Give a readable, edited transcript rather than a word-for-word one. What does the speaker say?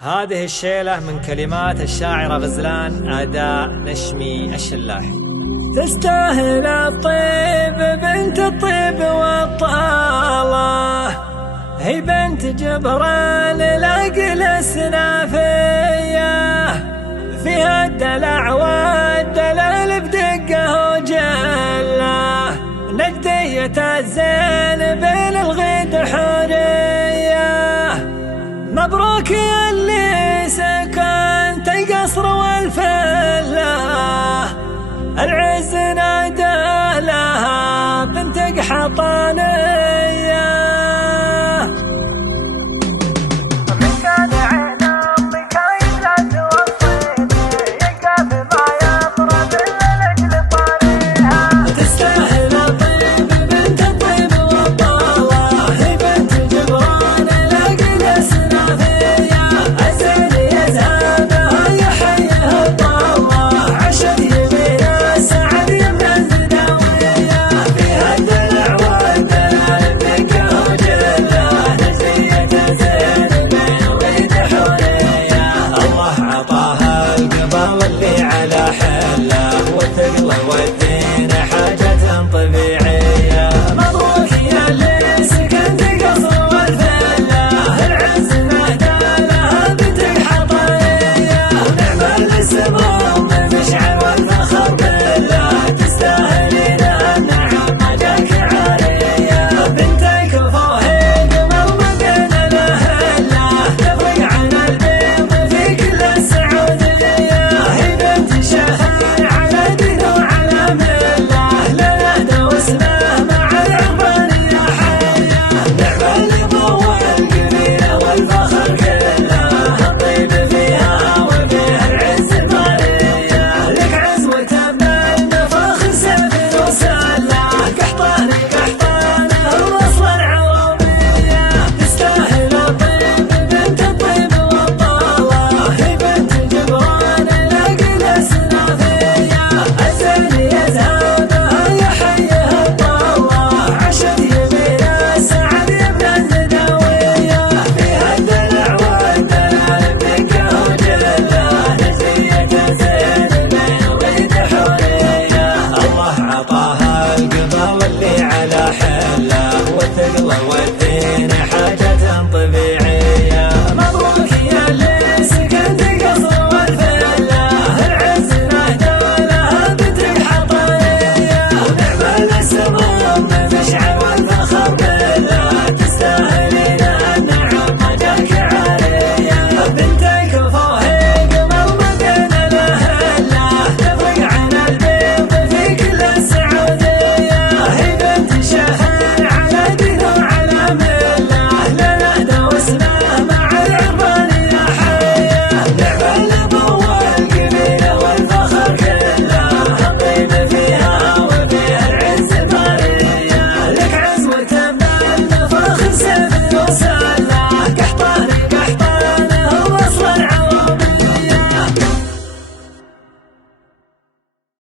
هذه الشيلة من كلمات الشاعرة غزلان أداء نشمي الشلاح. تستاهل الطيب بنت الطيب والطالة، هي بنت جبران لاقل السنافية، فيها الدلع والدلال بدقه وجله، نجدية الزين بين الغيد حورية. مبروك يا اللي سكنت القصر والفلة، العز نادى لها بنت قحطانية.